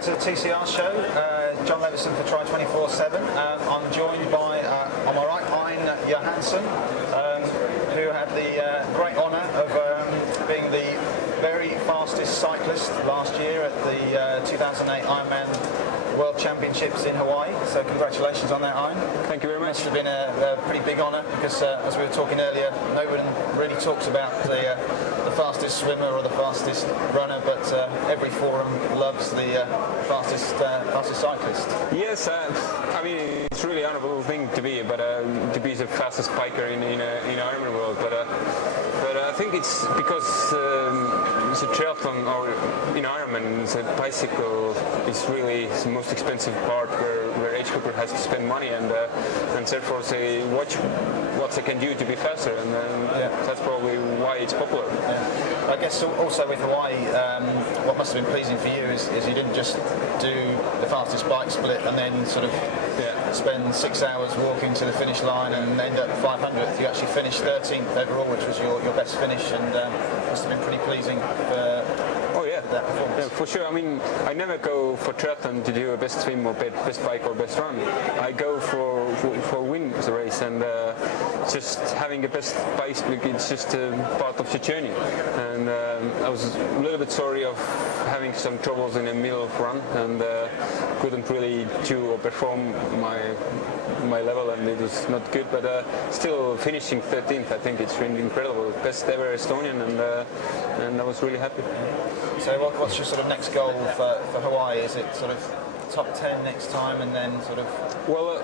back to the TCR show. John Levison for Tri247. I'm joined by, on my right, AinAlar Juhanson, who had the great honour of being the very fastest cyclist last year at the 2008 Ironman World Championships in Hawaii. So congratulations on that, Ain. Thank you very much. Must have been a pretty big honour because, as we were talking earlier, no one really talks about the fastest swimmer or the fastest runner, but every forum loves the fastest cyclist. Yes, I mean it's really an honourable thing to be, but to be the fastest biker in Ironman world. But I think it's because it's a triathlon or in Ironman, the bicycle is really the most expensive part where age grouper has to spend money, and therefore they watch what they can do to be faster, and that's probably why it's popular. Yeah. I guess also with Hawaii, what must have been pleasing for you is you didn't just do the fastest bike split and then sort of spend 6 hours walking to the finish line and end up 500th. You actually finished 13th overall, which was your best finish, and must have been pretty pleasing for that performance. Yeah, for sure. I mean, I never go for triathlon to do a best swim or best bike or best run. I go for win the race, and just having a best bike split, it's just a part of the journey. And I was a little bit sorry of having some troubles in the middle of run, and couldn't really do or perform my level, and it was not good. But still finishing 13th, I think it's really incredible. Best ever Estonian, and I was really happy. So what's your sort of next goal for Hawaii? Is it sort of top 10 next time, and then sort of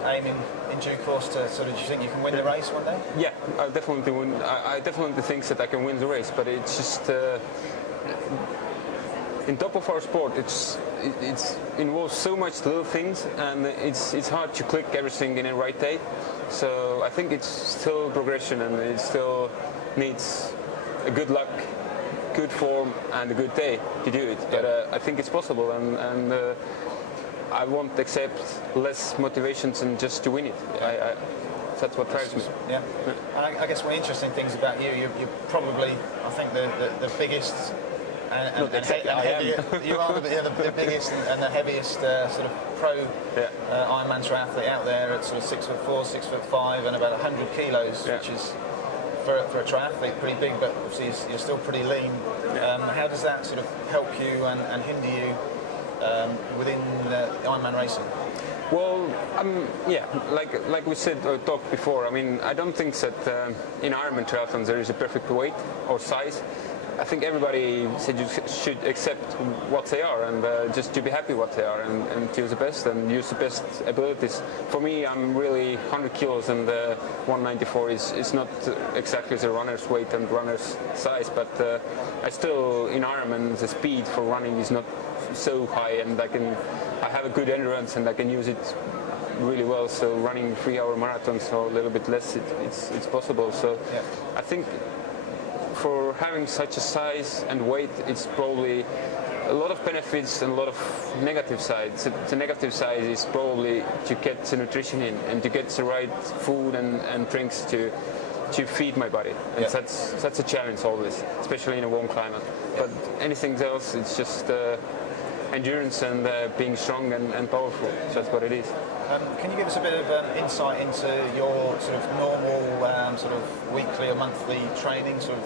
aiming in due course to sort of, do you think you can win the race one day? Yeah, I definitely win. I definitely think that I can win the race, but it's just in top of our sport, it involves so much little things, and it's hard to click everything in the right day. So I think it's still progression, and it still needs a good luck, good form, and a good day to do it. But I think it's possible, and I won't accept less motivations than just to win it. That's what drives me. Yeah. And I guess one of the interesting things about you're probably, I think, the biggest and you are the biggest and the heaviest sort of pro Ironman triathlete out there at sort of 6'4", 6'5", and about 100 kilos, which is for a triathlete pretty big, but obviously you're still pretty lean. How does that sort of help you and hinder you within the Ironman racing? Well, like we said or talked before, I mean, I don't think that in Ironman triathlons there is a perfect weight or size. I think everybody should accept what they are, and just to be happy what they are, and do the best and use the best abilities. For me, I'm really 100 kilos, and 194 is not exactly the runner's weight and runner's size, but I still, in Ironman, the speed for running is not so high, and I have a good endurance, and I can use it really well. So running 3-hour marathons or a little bit less, it's possible. So I think for having such a size and weight, it's probably a lot of benefits and a lot of negative sides. The negative side is probably to get the nutrition in and to get the right food and drinks to feed my body. And that's a challenge always, especially in a warm climate. But anything else, it's just endurance and being strong and powerful. That's what it is. Can you give us a bit of insight into your sort of normal sort of weekly or monthly training? Sort of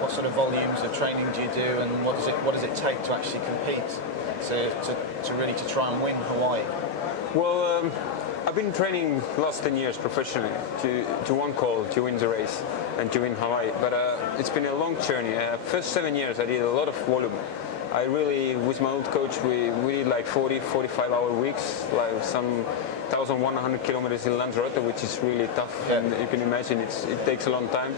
what sort of volumes of training do you do, and what does it take to actually compete? To really try and win Hawaii? Well, I've been training the last 10 years professionally to one goal, to win the race and to win Hawaii. But it's been a long journey. First 7 years I did a lot of volume. I really, with my old coach, we did like 40-45 hour weeks, like some 1,100 kilometers in Lanzarote, which is really tough, and you can imagine it takes a long time.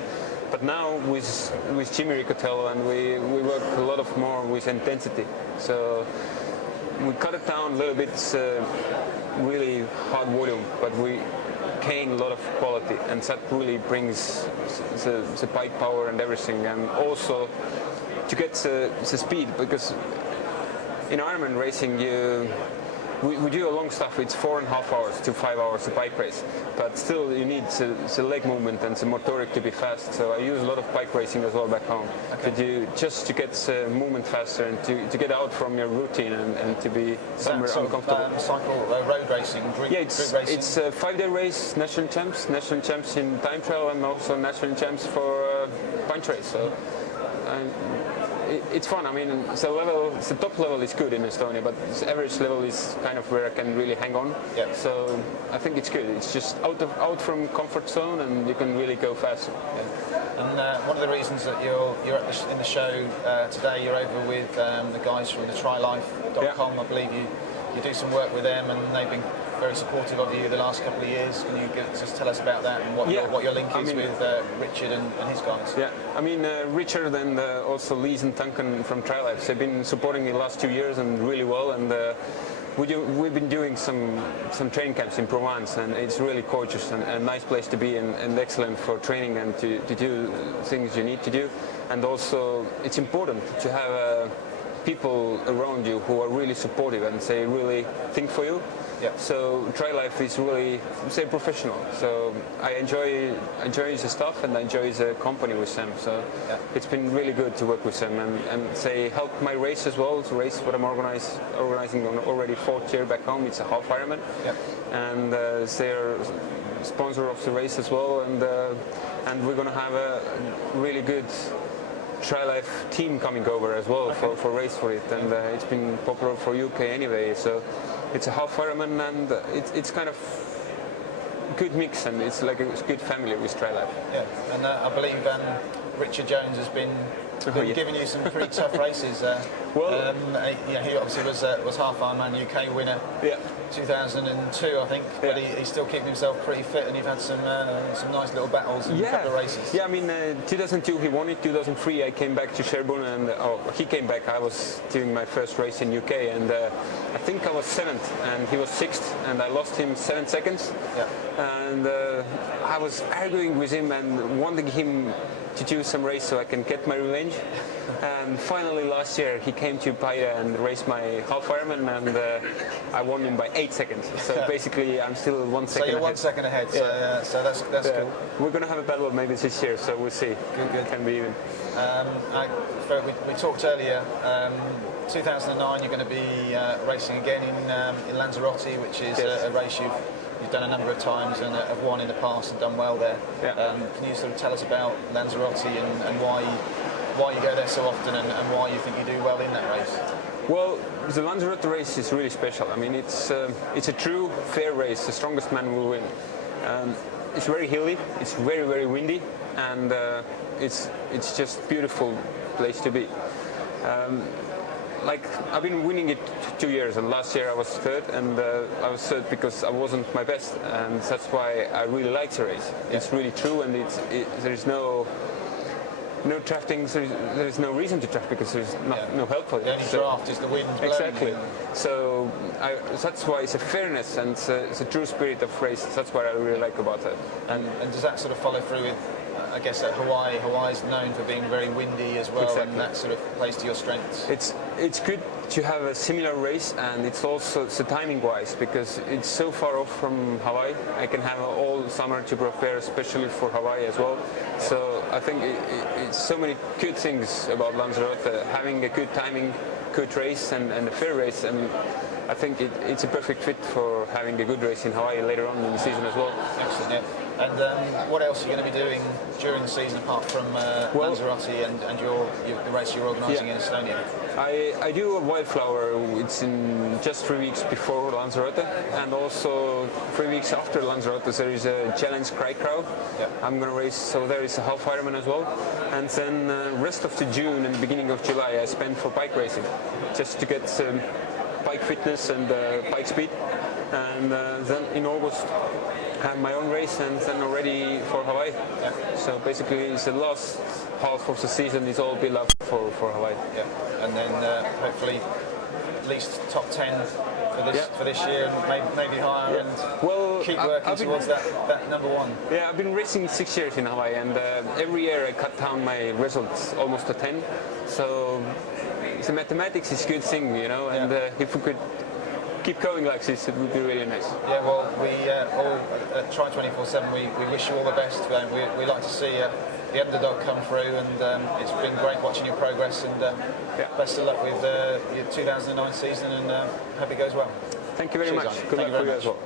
But now with Jimmy Riccatello, and we work a lot more with intensity. So we cut it down a little bit, really hard volume, but we gain a lot of quality, and that really brings the bike power and everything, and also to get the speed, because in Ironman racing we do a long stuff. It's 4.5 hours to 5 hours a bike race, but still you need the leg movement and the motoric to be fast. So I use a lot of bike racing as well back home just to get movement faster and to get out from your routine and to be somewhere uncomfortable. Road racing, group racing? It's a 5-day race, national champs in time trial, and also national champs for bunch race. So it's fun. I mean, the top level is good in Estonia, but the average level is kind of where I can really hang on. Yeah. So I think it's good. It's just out from comfort zone, and you can really go faster. Yeah. And one of the reasons that you're in the show today, you're over with the guys from the TriLife.com. I believe you do some work with them, and they've been very supportive of you the last couple of years. Can you just tell us about that and what your link is with Richard and his guys? Yeah, I mean Richard and also Lies and Duncan from TriLife, they've been supporting me the last 2 years and really well. And we've been doing some training camps in Provence, and it's really gorgeous and a nice place to be, and excellent for training and to do things you need to do. And also it's important to have people around you who are really supportive and they really think for you. Yeah. So TriLife is really, say, professional. So I enjoy the stuff and I enjoy the company with them. So it's been really good to work with them, and they help my race as well. To race what I'm organizing on already 4th year back home. It's a half Ironman, and they're sponsor of the race as well. And we're gonna have a really good TriLife team coming over as well for race for it, and it's been popular for UK anyway. So it's a half Ironman, and it's kind of good mix, and it's like a good family with TriLife. Yeah, and I believe Richard Jones has been giving you some pretty tough races. He obviously was half Ironman UK winner. 2002, I think, but he's still keeping himself pretty fit, and you've had some nice little battles in a couple of races. Yeah, I mean, 2002 he won it. 2003 I came back to Sherborne, and he came back. I was doing my first race in UK, and I think I was 7th, and he was 6th, and I lost him 7 seconds. And I was arguing with him and wanting him to do some race so I can get my revenge. And finally last year he came to Paide and raced my half Ironman, and I won him by 8 seconds. So basically I'm still 1 second ahead. So you're 1 second ahead, so that's cool. We're going to have a battle maybe this year, so we'll see. Good. Can be even. We talked earlier, 2009 you're going to be racing again in Lanzarote, which is a race you've done a number of times and have won in the past and done well there. Can you sort of tell us about Lanzarote and why you go there so often, and why you think you do well in that race? Well, the Lanzarote race is really special. I mean, it's a true fair race. The strongest man will win. It's very hilly. It's very, very windy, and it's just beautiful place to be. Like, I've been winning it 2 years, and last year I was 3rd, and I was 3rd because I wasn't my best, and that's why I really like the race. It's really true, and there is no drafting. There is no reason to draft because there is no help for it. The only draft is the wind blowing. Exactly. So that's why it's a fairness and it's a true spirit of race. That's what I really like about it. And does that sort of follow through with, I guess, at Hawaii? Hawaii is known for being very windy as well, and that sort of plays to your strengths. It's good to have a similar race, and it's also timing-wise because it's so far off from Hawaii. I can have all summer to prepare, especially for Hawaii as well. So I think it's so many good things about Lanzarote, having a good timing, good race, and a fair race, and I think it's a perfect fit for having a good race in Hawaii later on in the season as well. Excellent, yeah. And what else are you going to be doing during the season apart from Lanzarote and the race you're organising in Estonia? I do a wildflower. It's in just 3 weeks before Lanzarote, and also 3 weeks after Lanzarote there is a challenge Krakow. I'm going to race, so there is a half Ironman as well, and then rest of the June and beginning of July I spend for bike racing, just to get some bike fitness and bike speed, and then in August have my own race, and then already for Hawaii. So basically it's the last half of the season is all built up for Hawaii. And then hopefully at least top 10 for this year, and maybe higher, and keep working towards that number 1. Yeah, I've been racing 6 years in Hawaii, and every year I cut down my results almost to 10. So the mathematics is a good thing, you know, and if we could keep going like this, it would be really nice. Yeah, well, we all at Tri247, we wish you all the best. We like to see the underdog come through, and it's been great watching your progress, and best of luck with your 2009 season, and hope it goes well. Thank you very much. Good luck for you as well.